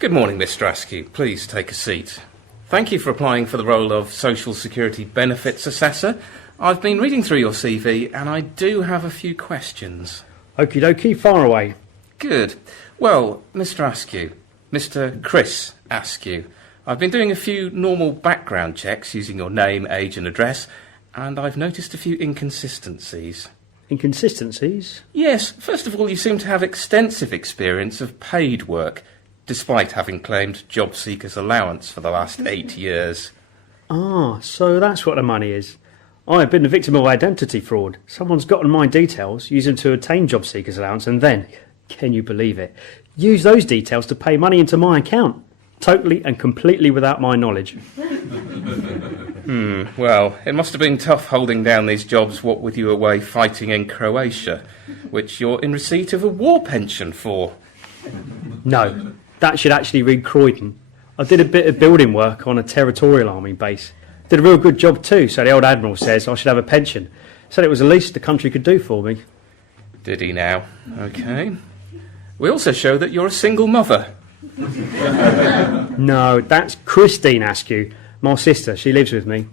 Good morning, Mr. Askew. Please take a seat. Thank you for applying for the role of Social Security Benefits Assessor. I've been reading through your CV and I do have a few questions. Okie dokie, far away. Good. Well, Mr. Askew, Mr. Chris Askew, I've been doing a few normal background checks using your name, age and address, and I've noticed a few inconsistencies. Inconsistencies? Yes, first of all, you seem to have extensive experience of paid work, despite having claimed job seekers allowance for the last 8 years. Ah, so that's what the money is. I've been the victim of identity fraud. Someone's gotten my details, used them to obtain job seekers allowance, and then, can you believe it, use those details to pay money into my account. Totally and completely without my knowledge. Well, it must have been tough holding down these jobs, what with you away fighting in Croatia, which you're in receipt of a war pension for. No, that should actually read Croydon. I did a bit of building work on a territorial army base. Did a real good job too, so the old Admiral says I should have a pension. Said it was the least the country could do for me. Did he now? OK. We also show that you're a single mother. No, that's Christine Askew, my sister. She lives with me.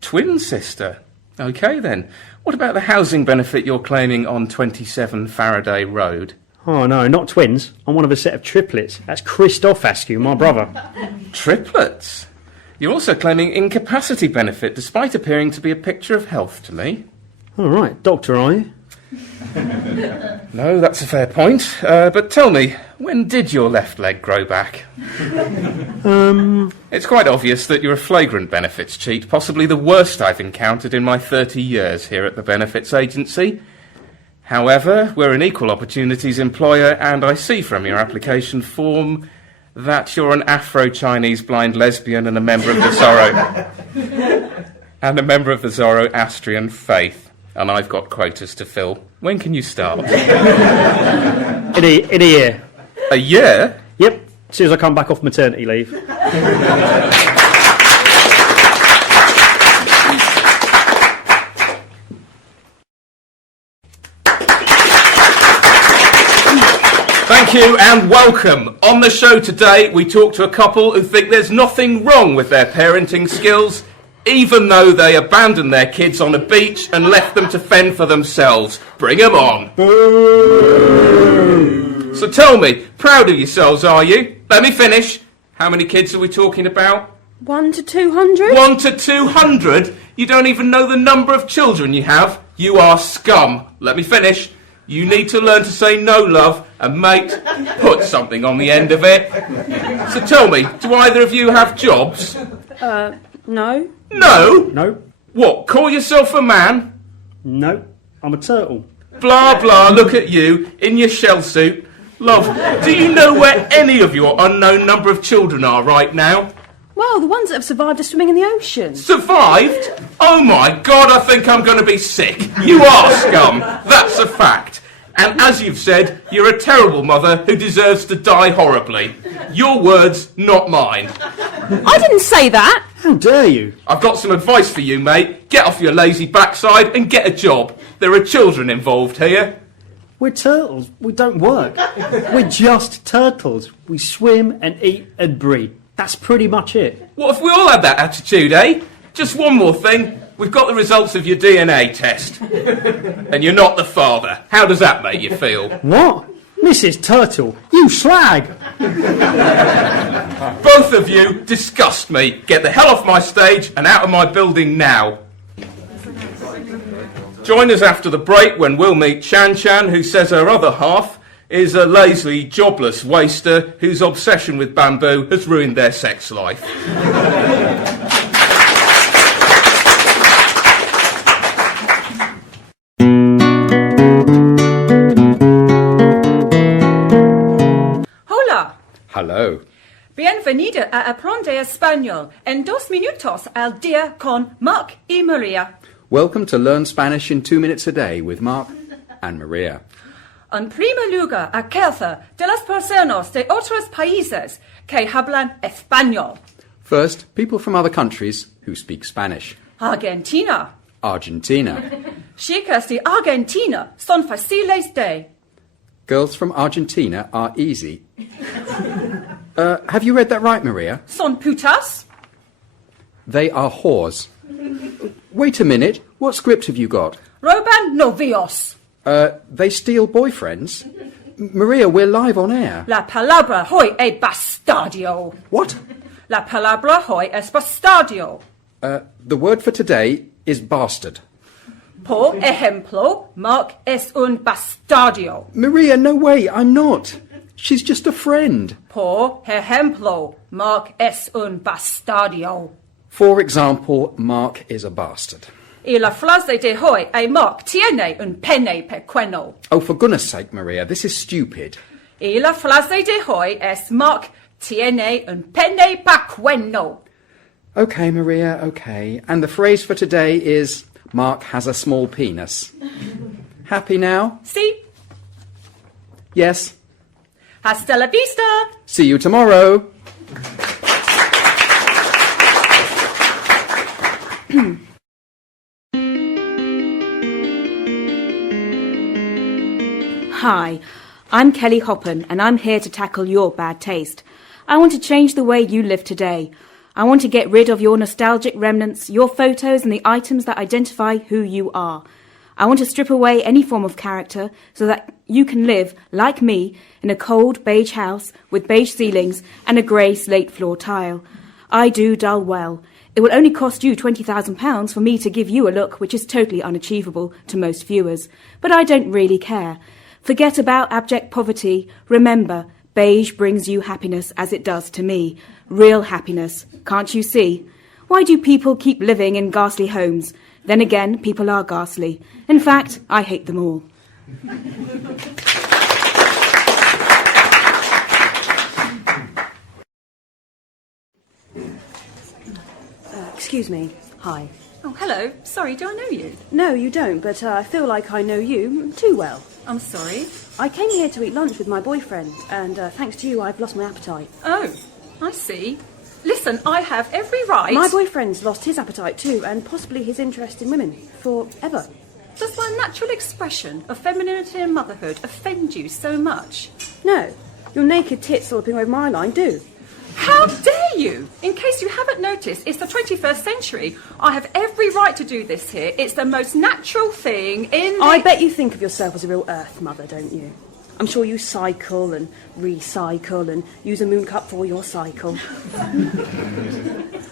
Twin sister? OK then. What about the housing benefit you're claiming on 27 Faraday Road? Oh no, not twins. I'm one of a set of triplets. That's Christoph Askew, my brother. Triplets? You're also claiming incapacity benefit, despite appearing to be a picture of health to me. All right, doctor, are you? No, that's a fair point. But tell me, when did your left leg grow back? It's quite obvious that you're a flagrant benefits cheat, possibly the worst I've encountered in my 30 years here at the Benefits Agency. However, we're an equal opportunities employer, and I see from your application form that you're an Afro-Chinese blind lesbian and a member of the Zoroastrian faith. And I've got quotas to fill. When can you start? In a year. A year? Yep, as soon as I come back off maternity leave. Thank you and welcome. On the show today, we talk to a couple who think there's nothing wrong with their parenting skills, even though they abandoned their kids on a beach and left them to fend for themselves. Bring them on. Boo. So tell me, proud of yourselves, are you? Let me finish. How many kids are we talking about? 1 to 200? 1 to 200? You don't even know the number of children you have. You are scum. Let me finish. You need to learn to say no, love, and mate, put something on the end of it. So tell me, do either of you have jobs? No. No? No. What, call yourself a man? No, I'm a turtle. Blah, blah, look at you, in your shell suit. Love, do you know where any of your unknown number of children are right now? Well, the ones that have survived are swimming in the ocean. Survived? Oh my God, I think I'm going to be sick. You are scum. That's a fact. And as you've said, you're a terrible mother who deserves to die horribly. Your words, not mine. I didn't say that. How dare you? I've got some advice for you, mate. Get off your lazy backside and get a job. There are children involved here. We're turtles. We don't work. We're just turtles. We swim and eat and breed. That's pretty much it. What if we all had that attitude, eh? Just one more thing. We've got the results of your DNA test. And you're not the father. How does that make you feel? What? Mrs. Turtle, you slag! Both of you disgust me. Get the hell off my stage and out of my building now. Join us after the break when we'll meet Chan Chan, who says her other half is a lazy, jobless waster whose obsession with bamboo has ruined their sex life. Hola. Hello. Bienvenido a Aprende Español. En 2 minutos al día con Mark y Maria. Welcome to Learn Spanish in 2 minutes a day with Mark and Maria. En primer lugar, aquellos de las personas de otros países que hablan español. First, people from other countries who speak Spanish. Argentina. Argentina. Chicas de Argentina son fáciles de. Girls from Argentina are easy. Have you read that right, Maria? Son putas? They are whores. Wait a minute. What script have you got? Roban novios. They steal boyfriends? Maria, we're live on air. La palabra hoy es bastardio. What? La palabra hoy es bastardio. The word for today is bastard. Por ejemplo, Mark es un bastardio. Maria, no way, I'm not. She's just a friend. Por ejemplo, Mark es un bastardio. For example, Mark is a bastard. Y la frase de hoy es Mark tiene un pene pequeño. Oh, for goodness sake, Maria, this is stupid. Y la frase de hoy es Mark tiene un pene pequeño. Okay, Maria, okay. And the phrase for today is, Mark has a small penis. Happy now? See? Yes. Hasta la vista. See you tomorrow. Hi, I'm Kelly Hoppen, and I'm here to tackle your bad taste. I want to change the way you live today. I want to get rid of your nostalgic remnants, your photos and the items that identify who you are. I want to strip away any form of character so that you can live, like me, in a cold beige house with beige ceilings and a grey slate floor tile. I do dull well. It will only cost you £20,000 for me to give you a look which is totally unachievable to most viewers. But I don't really care. Forget about abject poverty. Remember, beige brings you happiness as it does to me. Real happiness. Can't you see? Why do people keep living in ghastly homes? Then again, people are ghastly. In fact, I hate them all. Excuse me. Hi. Oh, hello. Sorry, do I know you? No, you don't, but I feel like I know you too well. I'm sorry. I came here to eat lunch with my boyfriend, and thanks to you, I've lost my appetite. Oh, I see. Listen, I have every right... My boyfriend's lost his appetite too, and possibly his interest in women. Forever. Does my natural expression of femininity and motherhood offend you so much? No, your naked tits slopping over my line do. How dare you? In case you haven't noticed, it's the 21st century. I have every right to do this here. It's the most natural thing in the... I bet you think of yourself as a real Earth mother, don't you? I'm sure you cycle and recycle and use a moon cup for your cycle.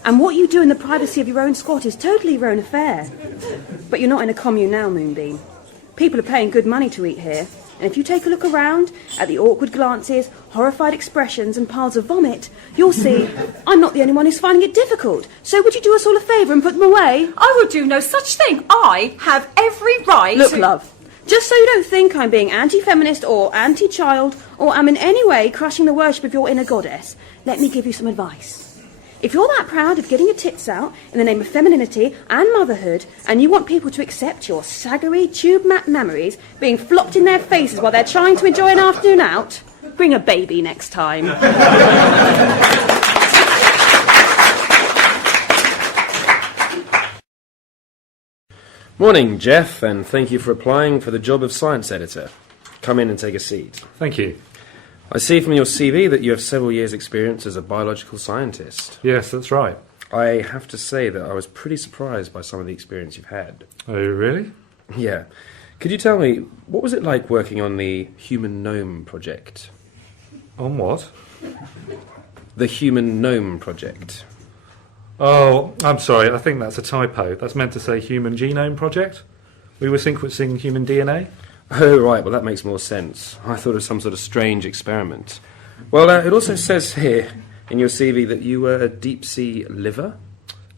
And what you do in the privacy of your own squat is totally your own affair. But you're not in a commune now, Moonbeam. People are paying good money to eat here. And if you take a look around at the awkward glances, horrified expressions and piles of vomit, you'll see I'm not the only one who's finding it difficult. So would you do us all a favour and put them away? I would do no such thing. I have every right Look, to... love, just so you don't think I'm being anti-feminist or anti-child or am in any way crushing the worship of your inner goddess, let me give you some advice. If you're that proud of getting your tits out in the name of femininity and motherhood, and you want people to accept your saggery, tube-map memories being flopped in their faces while they're trying to enjoy an afternoon out, bring a baby next time. Morning, Jeff, and thank you for applying for the job of science editor. Come in and take a seat. Thank you. I see from your CV that you have several years' experience as a biological scientist. Yes, that's right. I have to say that I was pretty surprised by some of the experience you've had. Oh, really? Yeah. Could you tell me, what was it like working on the Human Gnome Project? On what? The Human Gnome Project. Oh, I'm sorry, I think that's a typo. That's meant to say Human Genome Project. We were sequencing human DNA. Oh, right, well, that makes more sense. I thought of some sort of strange experiment. Well, it also says here in your CV that you were a deep-sea liver.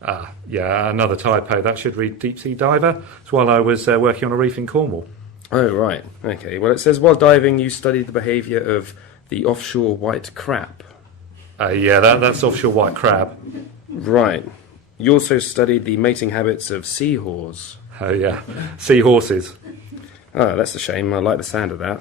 Ah, yeah, another typo. That should read deep sea diver. It's while I was working on a reef in Cornwall. Oh, right. Okay. Well, it says while diving you studied the behaviour of the offshore white crab. Yeah, that's offshore white crab. Right. You also studied the mating habits of seahorses. Oh, yeah. Seahorses. Oh, that's a shame. I like the sound of that.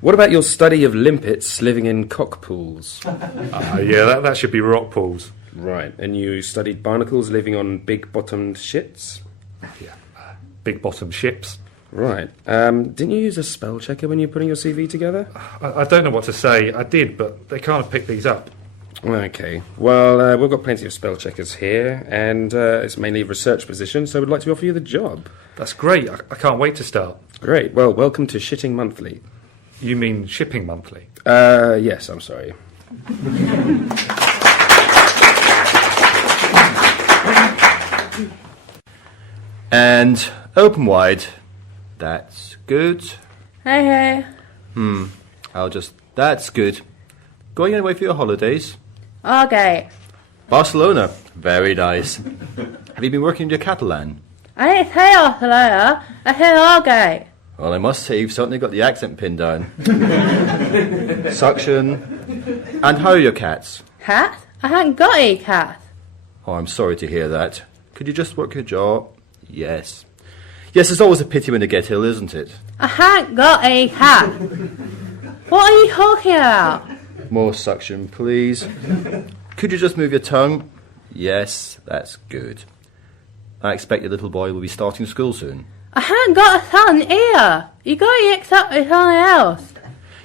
What about your study of limpets living in cock pools? Yeah, that should be rock pools. Right. And you studied barnacles living on big-bottomed shits? Yeah, big bottom ships. Right. Didn't you use a spell checker when you were putting your CV together? I don't know what to say. I did, but they can't have picked these up. Okay. Well, we've got plenty of spell checkers here, and it's mainly a research position, so we'd like to offer you the job. That's great. I can't wait to start. Great. Well, welcome to Shitting Monthly. You mean shipping monthly? Yes, I'm sorry. And open wide. That's good. Hey. That's good. Going away for your holidays? Okay. Barcelona. Very nice. Have you been working in your Catalan? I didn't say Barcelona. I said okay. Well, I must say you've certainly got the accent pinned down. Suction. And how are your cats? Cat? I haven't got any cat. Oh, I'm sorry to hear that. Could you just work your jaw? Yes. Yes, it's always a pity when they get ill, isn't it? I haven't got any cat. What are you talking about? More suction, please. Could you just move your tongue? Yes, that's good. I expect your little boy will be starting school soon. I haven't got a son either. You got to mix up with someone else.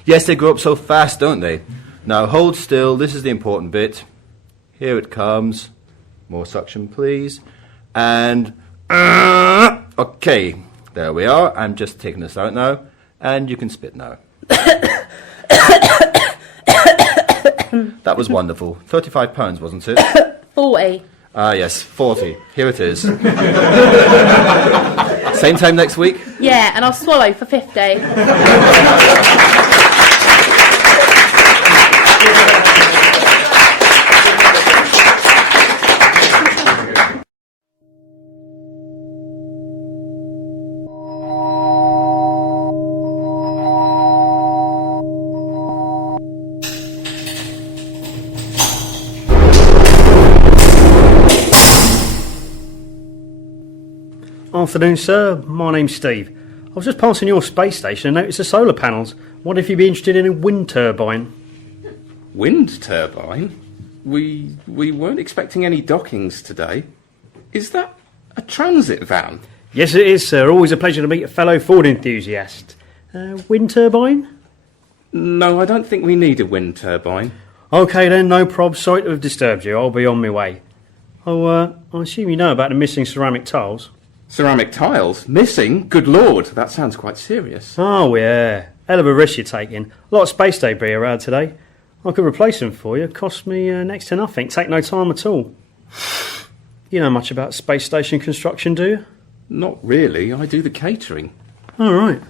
Yes, they grow up so fast, don't they? Now hold still, this is the important bit. Here it comes. More suction, please. And... okay, there we are. I'm just taking this out now. And you can spit now. That was wonderful. £35, wasn't it? 40. Ah, yes, 40. Here it is. Same time next week? Yeah, and I'll swallow for 50. Afternoon, sir. My name's Steve. I was just passing your space station and noticed the solar panels. Wonder if you'd be interested in a wind turbine. Wind turbine? We weren't expecting any dockings today. Is that a transit van? Yes, it is, sir. Always a pleasure to meet a fellow Ford enthusiast. Wind turbine? No, I don't think we need a wind turbine. OK then, no prob. Sorry to have disturbed you. I'll be on my way. Oh, I assume you know about the missing ceramic tiles? Ceramic tiles? Missing? Good lord, that sounds quite serious. Oh, yeah. Hell of a risk you're taking. A lot of space debris around today. I could replace them for you. Cost me next to nothing. Take no time at all. You know much about space station construction, do you? Not really. I do the catering. All right.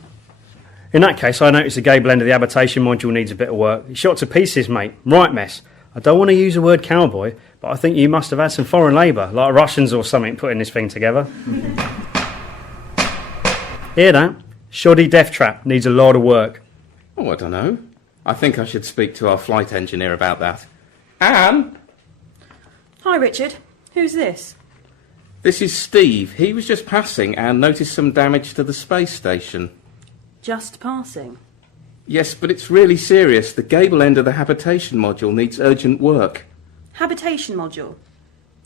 In that case, I noticed the gable end of the habitation module needs a bit of work. It's shot to pieces, mate. Right mess. I don't want to use the word cowboy, but I think you must have had some foreign labour, like Russians or something, putting this thing together. Hear that? Shoddy death trap. Needs a lot of work. Oh, I don't know. I think I should speak to our flight engineer about that. Anne? Hi, Richard. Who's this? This is Steve. He was just passing and noticed some damage to the space station. Just passing. Yes, but it's really serious. The gable end of the habitation module needs urgent work. Habitation module.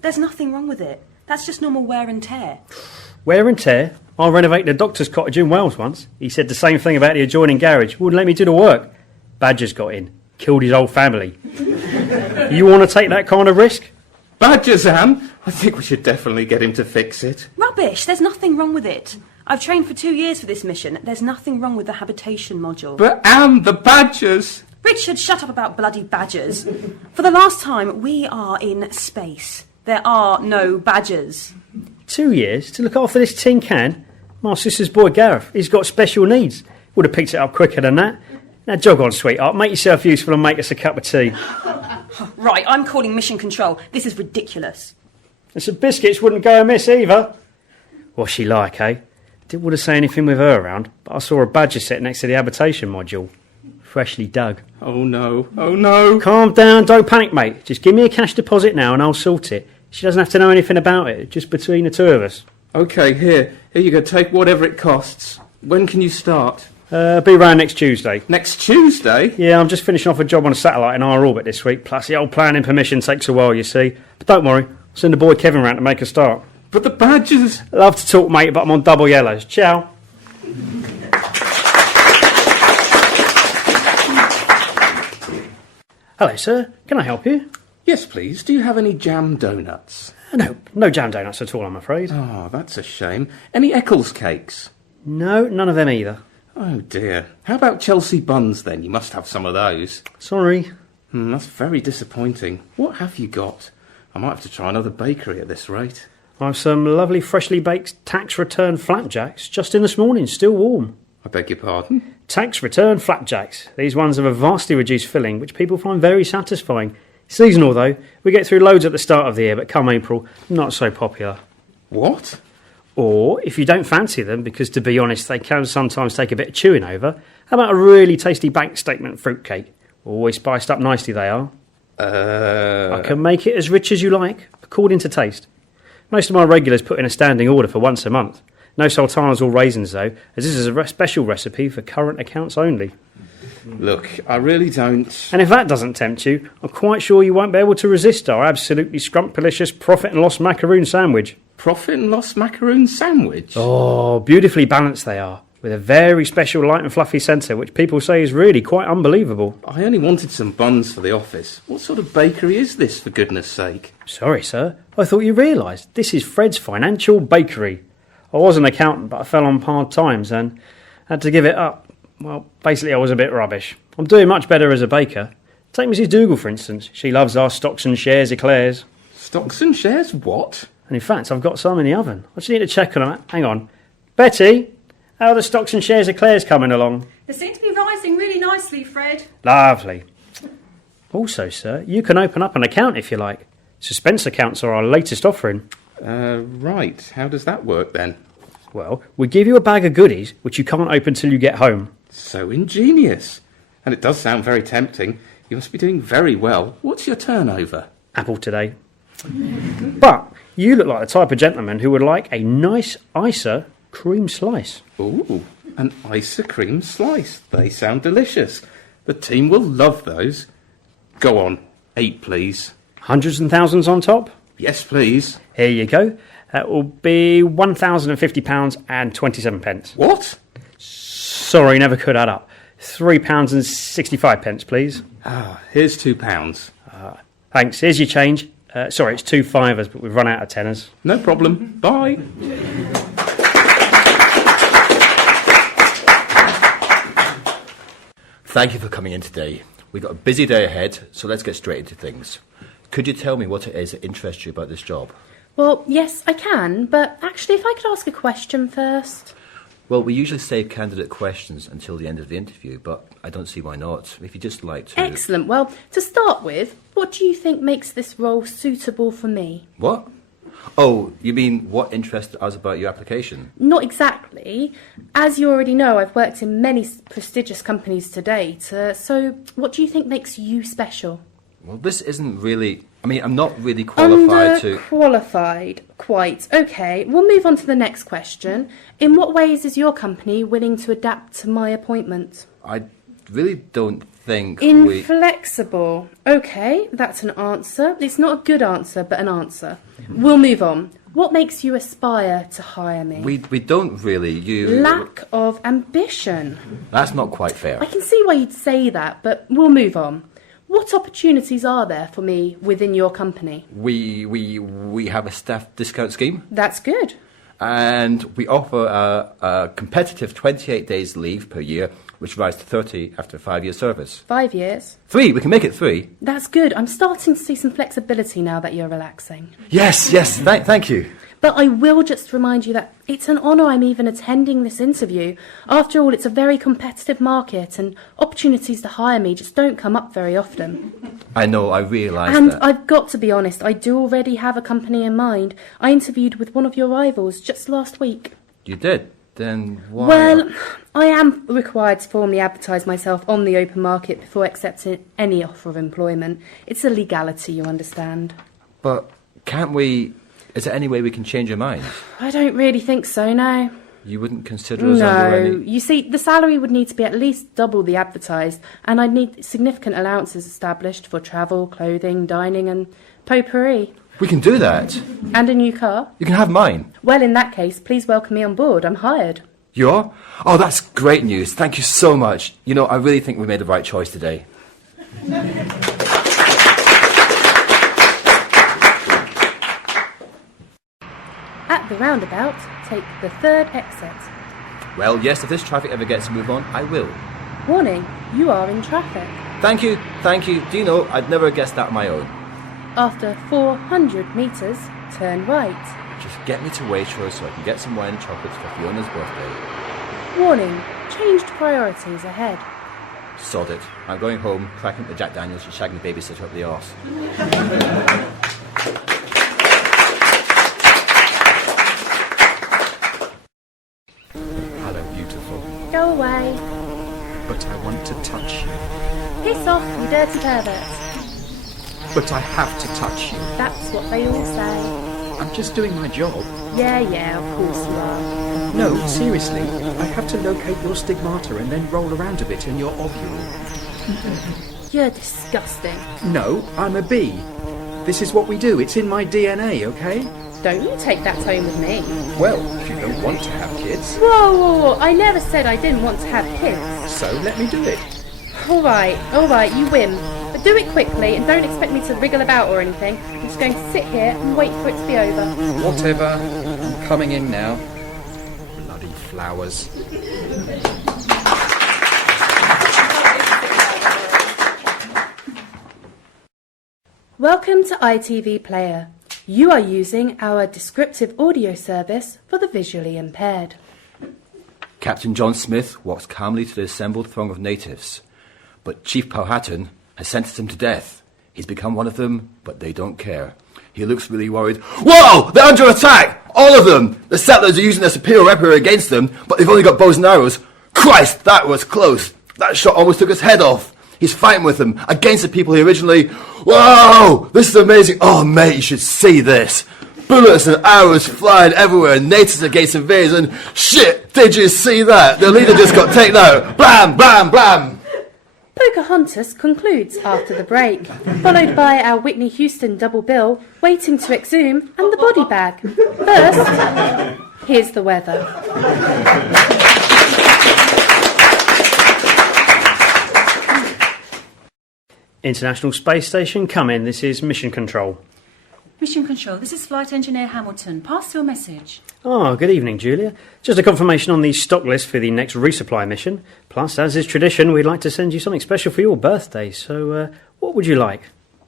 There's nothing wrong with it. That's just normal wear and tear. Wear and tear? I renovated a doctor's cottage in Wales once. He said the same thing about the adjoining garage. Wouldn't let me do the work. Badgers got in. Killed his whole family. You want to take that kind of risk? Badgers, Anne? I think we should definitely get him to fix it. Rubbish. There's nothing wrong with it. I've trained for 2 years for this mission. There's nothing wrong with the habitation module. But Anne, the badgers! Richard, shut up about bloody badgers. For the last time, we are in space. There are no badgers. 2 years to look after this tin can? My sister's boy Gareth, he's got special needs. Would have picked it up quicker than that. Now jog on, sweetheart. Make yourself useful and make us a cup of tea. Right, I'm calling mission control. This is ridiculous. And some biscuits wouldn't go amiss either. What's she like, eh? Didn't want to say anything with her around, but I saw a badger set next to the habitation module. Freshly dug. Oh no, oh no. Calm down, don't panic, mate. Just give me a cash deposit now and I'll sort it. She doesn't have to know anything about it, just between the two of us. OK, here you go, take whatever it costs. When can you start? Be round next Tuesday. Next Tuesday? Yeah, I'm just finishing off a job on a satellite in our orbit this week, plus the old planning permission takes a while, you see. But don't worry, I'll send the boy Kevin round to make a start. But the badgers... Love to talk, mate, but I'm on double yellows. Ciao. Hello, sir. Can I help you? Yes, please. Do you have any jam donuts? No, no jam donuts at all, I'm afraid. Oh, that's a shame. Any Eccles cakes? No, none of them either. Oh, dear. How about Chelsea buns, then? You must have some of those. Sorry. That's very disappointing. What have you got? I might have to try another bakery at this rate. I've some lovely freshly baked tax return flapjacks just in this morning, still warm. I beg your pardon? Tax return flapjacks. These ones have a vastly reduced filling, which people find very satisfying. Seasonal, though. We get through loads at the start of the year, but come April, not so popular. What? Or, if you don't fancy them, because to be honest, they can sometimes take a bit of chewing over, how about a really tasty bank statement fruitcake? Always spiced up nicely, they are. I can make it as rich as you like, according to taste. Most of my regulars put in a standing order for once a month. No sultanas or raisins, though, as this is a special recipe for current accounts only. Look, I really don't... And if that doesn't tempt you, I'm quite sure you won't be able to resist our absolutely scrumptious profit and loss macaroon sandwich. Profit and loss macaroon sandwich? Oh, beautifully balanced they are, with a very special light and fluffy centre, which people say is really quite unbelievable. I only wanted some buns for the office. What sort of bakery is this, for goodness sake? Sorry, sir. I thought you realised. This is Fred's Financial Bakery. I was an accountant, but I fell on hard times and had to give it up. Well, basically I was a bit rubbish. I'm doing much better as a baker. Take Mrs. Dougal, for instance. She loves our stocks and shares eclairs. Stocks and shares what? And in fact, I've got some in the oven. I just need to check on them. Hang on. Betty, how are the stocks and shares eclairs coming along? They seem to be rising really nicely, Fred. Lovely. Also, sir, you can open up an account if you like. Suspense accounts are our latest offering. Right. How does that work then? Well, we give you a bag of goodies, which you can't open till you get home. So ingenious. And it does sound very tempting. You must be doing very well. What's your turnover? Apple today. But you look like the type of gentleman who would like a nice Isa cream slice. Ooh, an Isa cream slice. They sound delicious. The team will love those. Go on, 8 please. Hundreds and thousands on top? Yes, please. Here you go. That will be £1,050 and 27 pence. What? Sorry, never could add up. £3 and 65 pence, please. Here's £2. Thanks. Here's your change. Sorry, it's 2 fivers, but we've run out of tenors. No problem. Bye. Thank you for coming in today. We've got a busy day ahead, so let's get straight into things. Could you tell me what it is that interests you about this job? Well, yes, I can, but actually, if I could ask a question first. Well, we usually save candidate questions until the end of the interview, but I don't see why not. If you'd just like to... Excellent. Well, to start with, what do you think makes this role suitable for me? What? Oh, you mean what interested us about your application? Not exactly. As you already know, I've worked in many prestigious companies to date, so what do you think makes you special? Well, this isn't really... I mean, I'm not really qualified to... Underqualified, quite. OK, we'll move on to the next question. In what ways is your company willing to adapt to my appointment? I really don't think Inflexible. OK, that's an answer. It's not a good answer, but an answer. We'll move on. What makes you aspire to hire me? We don't really. Lack of ambition. That's not quite fair. I can see why you'd say that, but we'll move on. What opportunities are there for me within your company? We have a staff discount scheme. That's good. And we offer a competitive 28 days leave per year, which rises to 30 after a 5-year service. 5 years. 3, we can make it 3. That's good. I'm starting to see some flexibility now that you're relaxing. Yes, thank you. But I will just remind you that it's an honour I'm even attending this interview. After all, it's a very competitive market and opportunities to hire me just don't come up very often. I know, I realise that. And I've got to be honest, I do already have a company in mind. I interviewed with one of your rivals just last week. You did? Then why... Well, I am required to formally advertise myself on the open market before accepting any offer of employment. It's a legality, you understand. But can't we... Is there any way we can change your mind? I don't really think so, no. You wouldn't consider us under any... No, you see, the salary would need to be at least double the advertised, and I'd need significant allowances established for travel, clothing, dining and potpourri. We can do that. And a new car? You can have mine. Well, in that case, please welcome me on board. I'm hired. You are? Oh, that's great news. Thank you so much. You know, I really think we made the right choice today. At the roundabout, take the third exit. Well, yes, if this traffic ever gets to move on, I will. Warning, you are in traffic. Thank you, thank you. Do you know, I'd never guessed that on my own. After 400 metres, turn right. Just get me to Waitrose so I can get some wine and chocolates for Fiona's birthday. Warning, changed priorities ahead. Sod it. I'm going home, cracking the Jack Daniels and shagging the babysitter up the arse. Hello, beautiful. Go away. But I want to touch you. Piss off, you dirty pervert. But I have to touch you. That's what they all say. I'm just doing my job. Yeah, of course you are. No, seriously. I have to locate your stigmata and then roll around a bit in your ovule. You're disgusting. No, I'm a bee. This is what we do. It's in my DNA, okay? Don't you take that home with me. Well, if you don't want to have kids, Whoa, I never said I didn't want to have kids. so let me do it. All right, you win. But do it quickly and don't expect me to wriggle about or anything. I'm just going to sit here and wait for it to be over. Whatever. I'm coming in now. Bloody flowers. Welcome to ITV Player. You are using our descriptive audio service for the visually impaired. Captain John Smith walks calmly to the assembled throng of natives. But Chief Powhatan has sentenced him to death. He's become one of them, but they don't care. He looks really worried. Whoa! They're under attack! All of them! The settlers are using their superior weaponry against them, but they've only got bows and arrows. Christ, that was close! That shot almost took his head off. He's fighting with them, against the people he originally... Whoa! This is amazing! Oh, mate, you should see this! Bullets and arrows flying everywhere, natives against invaders, and shit! Did you see that? The leader just got taken out! Blam, blam, blam! Pocahontas concludes after the break, followed by our Whitney Houston double bill, Waiting to Exhume, and the body bag. First, here's the weather. International Space Station, come in. This is Mission Control. Mission Control, this is Flight Engineer Hamilton. Pass your message. Oh, good evening, Julia. Just a confirmation on the stock list for the next resupply mission. Plus, as is tradition, we'd like to send you something special for your birthday. So, what would you like?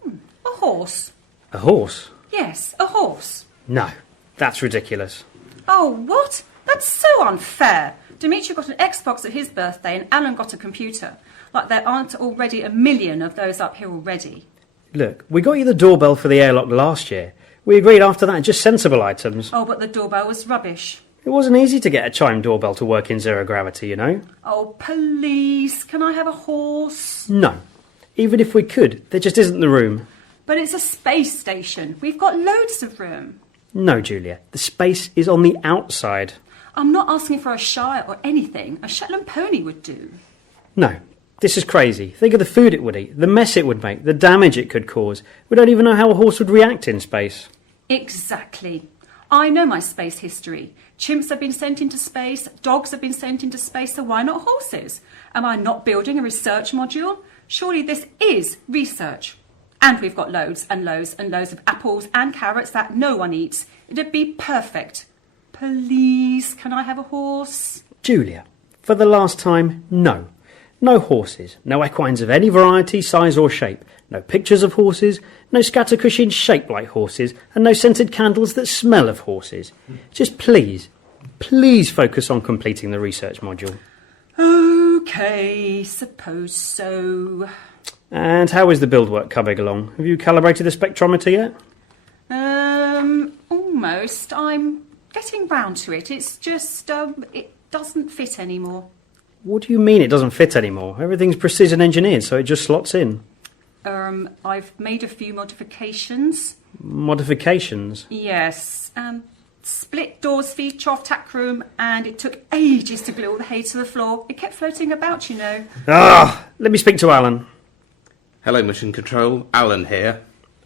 A horse. A horse? Yes, a horse. No, that's ridiculous. Oh, what? That's so unfair. Dimitri got an Xbox at his birthday and Alan got a computer. Like there aren't already a million of those up here already. Look, we got you the doorbell for the airlock last year. We agreed after that just sensible items. Oh, but the doorbell was rubbish. It wasn't easy to get a chime doorbell to work in zero gravity, you know. Oh, please, can I have a horse? No. Even if we could, there just isn't the room. But it's a space station. We've got loads of room. No, Julia. The space is on the outside. I'm not asking for a Shire or anything. A Shetland pony would do. No. This is crazy. Think of the food it would eat, the mess it would make, the damage it could cause. We don't even know how a horse would react in space. Exactly. I know my space history. Chimps have been sent into space, dogs have been sent into space, so why not horses? Am I not building a research module? Surely this is research. And we've got loads and loads and loads of apples and carrots that no one eats. It'd be perfect. Please, can I have a horse? Julia, for the last time, no. No horses, no equines of any variety, size or shape, no pictures of horses, no scatter cushions shaped like horses, and no scented candles that smell of horses. Just please focus on completing the research module. OK, suppose so. And how is the build work coming along? Have you calibrated the spectrometer yet? Almost. I'm getting round to it. It's just, it doesn't fit anymore. What do you mean it doesn't fit anymore? Everything's precision engineered, so it just slots in. I've made a few modifications. Modifications? Yes. Split doors feature off tack room, and it took ages to glue all the hay to the floor. It kept floating about, you know. Let me speak to Alan. Hello, Mission Control. Alan here.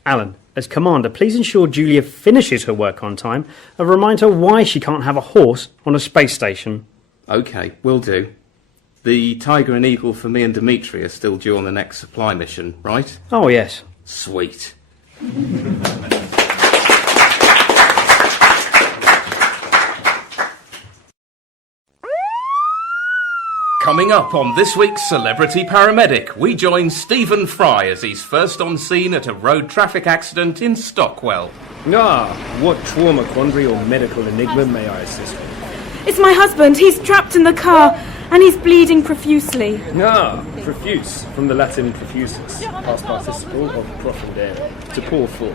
Alan, as Commander, please ensure Julia finishes her work on time and remind her why she can't have a horse on a space station. OK, will do. The Tiger and Eagle for me and Dimitri are still due on the next supply mission, right? Oh, yes. Sweet. Coming up on this week's Celebrity Paramedic, we join Stephen Fry as he's first on scene at a road traffic accident in Stockwell. Ah, what trauma quandary or medical enigma may I assist with? It's my husband. He's trapped in the car and he's bleeding profusely. Ah, profuse, from the Latin profusus, past participle of profundere, to pour forth.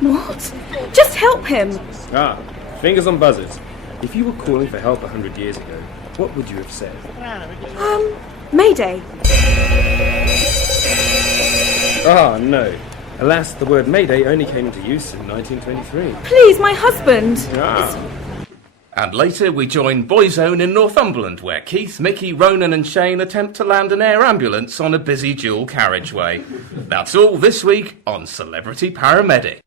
What? Just help him. Ah, fingers on buzzers. If you were calling for help 100 years ago, what would you have said? Mayday. Ah, no. Alas, the word Mayday only came into use in 1923. Please, my husband. Ah. And later we join Boyzone in Northumberland, where Keith, Mickey, Ronan and Shane attempt to land an air ambulance on a busy dual carriageway. That's all this week on Celebrity Paramedic.